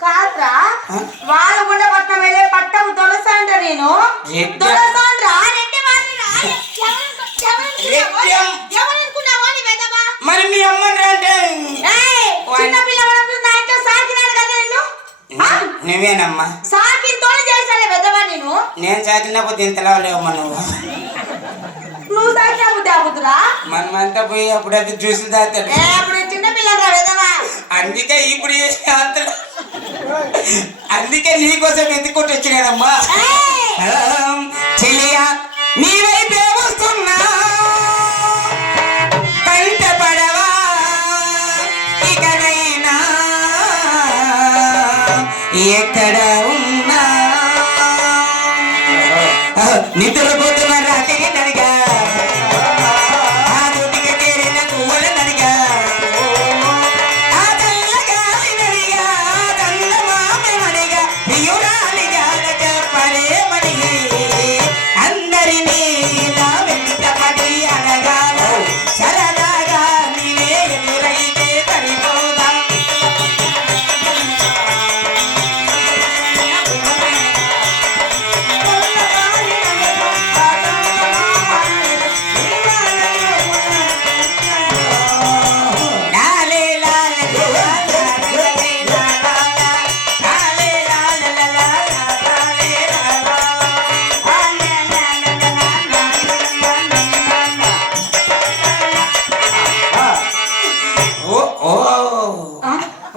కాదురా. వాళ్ళు కూడా పట్నం వెళ్ళే పట్టము దొలసాండ్ర నేను. దొలసాండ్ర? మరి మీ అమ్మని అంటే చిన్న పిల్లవాడు నా ఇంట్లో సాకినాడు కదా నిన్ను? నువ్వేనమ్మా సాకితోనే చేశాడే వెధవా నేను నేను సాకినప్పుడు ఇంతలా లేవమ్మా నువ్వు? నువ్వు సాకినా బుద్ధి మనమంతా పోయి అప్పుడు అది జ్యూసులు తాగుతాడు. అందుకే ఇప్పుడు అంతలో అందుకే నీకోసం ఎత్తుకుంటూ వచ్చినానమ్మా ఏయ్, చెలియా నీ వైపే వస్తున్నా. కంట పడవా ఇకనైనా. ఎక్కడ ఉన్నా. నిద్రపోతున్న.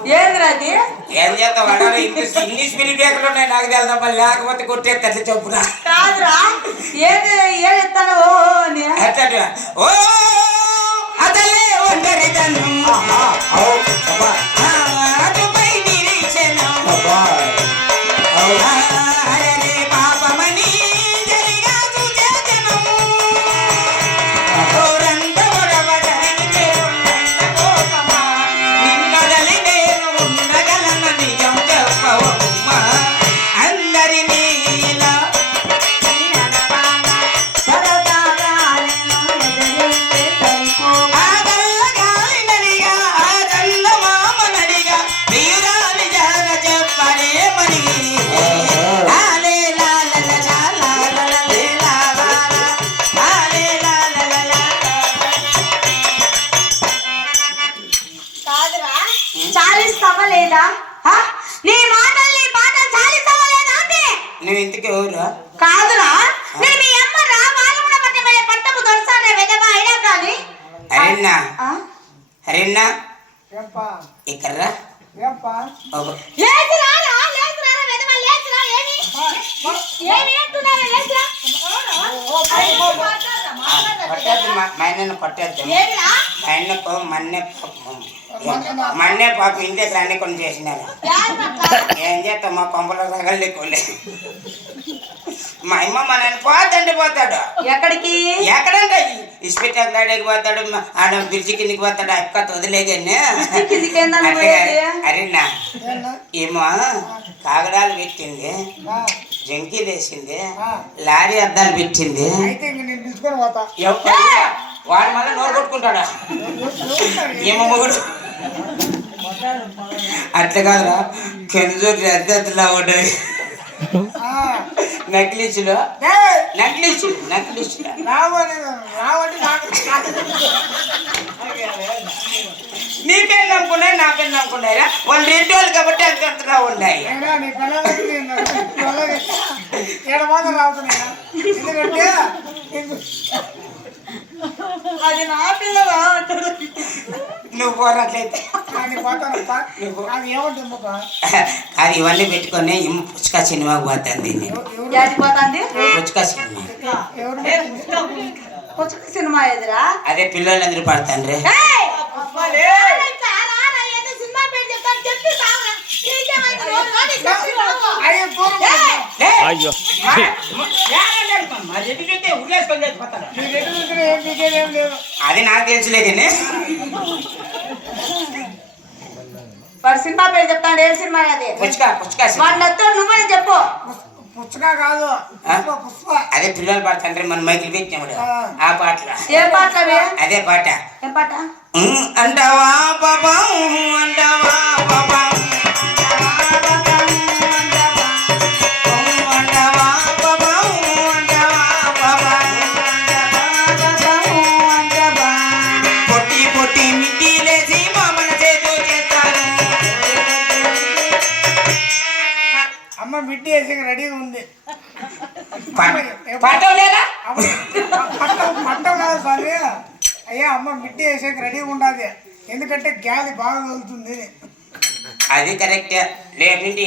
ఆ? ఏందిరా అది? ఏం చేద్దాం వాడాలి ఇంగ్లీష్ మీడియం పేపర్లు ఉన్నాయి నాకు తెలుదా లేకపోతే కొట్టేస్తే అట్లా చెప్పురా కాదురా ఏది ఏది ఎత్తాను ఓ అని. అట్లా ఓ నువ్వు ఇంతకీ ఎవరు కాదురా నేను మీ అమ్మరా వాళ్ళు కూడా పట్టే మీద పట్టము దొరసానే వెదవా అయినా కానీ హరిన్నా ఆ? హరిన్నా ఏంపా ఇక్కడ్రా ఏంపా ఒక- రా, రా, వెధవ, ఏమి? ఏమి అంటున్నారా, లేచిరా. అరే, వెధవ. మా కొట్టేద్దు ఏమిరా? మా మన్నే పాపం. మన్నే పాపం ఇంతే రాని కొన్ని చేసినారు? ఏం చేస్తాం మా కొంపలో రగలేకోలే మా అమ్మ మా నాన్న పోతండి. పోతాడు ఎక్కడికి? ఎక్కడంటే? ఇస్పిటల్ కాడికి పోతాడు ఆడ బ్రిడ్జి కిందికి పోతాడు అక్క వదిలేగానే పోయేది? అరేనా? ఏంనా? ఏమో కాగడాలు పెట్టింది. వేసింది ఆ. లారీ అద్దాలు పెట్టింది. అయితే ఇంక నేను తీసుకొని పోతా. ఎవ- వాడు మళ్ళీ నోరు కొట్టుకుంటాడా? ఏమో మొగుడు. అట్లా కాదురా కెంజూరు అద్దెత్తులా ఉండేవి ఆ, నక్లీసులు? ఏయ్, నక్లీసులు నక్లీసులు రావని రావండి నాకు నీ పేరు నమ్ముకున్నాయి నా పేరు నమ్ముకున్నారా వాళ్ళు రెండు వాళ్ళు కాబట్టి అంత ఉన్నాయి ఎందుకంటే అది నా పిల్లరా నువ్వు పోరాట్లయితే అది ఏమంటుంది అది ఇవన్నీ పెట్టుకొని ఇమ్మ పుచ్చుక సినిమాకి పోతుంది పుచ్చుక సినిమా పుచ్చక సినిమా ఎదురా అదే పిల్లలందరూ పడతాండ్రి సినిమా. అయ్యో! అయ్యో. అది నాకు తెలుసులే కానీ వాడు సినిమా పేరు చెప్తాడు ఏ సినిమా అది? పుచ్చుక పుచ్చుక వాడు నచ్చాడు నువ్వే చెప్పు. పుచ్చక కాదు అదే పిల్లలు మన మైకిల్ పెట్టినప్పుడు ఆ. పాటలు. ఏం పాటలు అదే? పాట. ఏం పాట? అంటావా పాపా ఉమ్, అంటావా పాపా. వేసి రెడీగా ఉంది. పట్టం లేదా? పట్టం పట్టం కాదు స్వామి. అయ్యా అమ్మ మిడ్డి వేసేకి రెడీగా ఉండాలి. ఎందుకంటే గాలి బాగా వెళ్తుంది. అది కరెక్ట్. లేకుంటే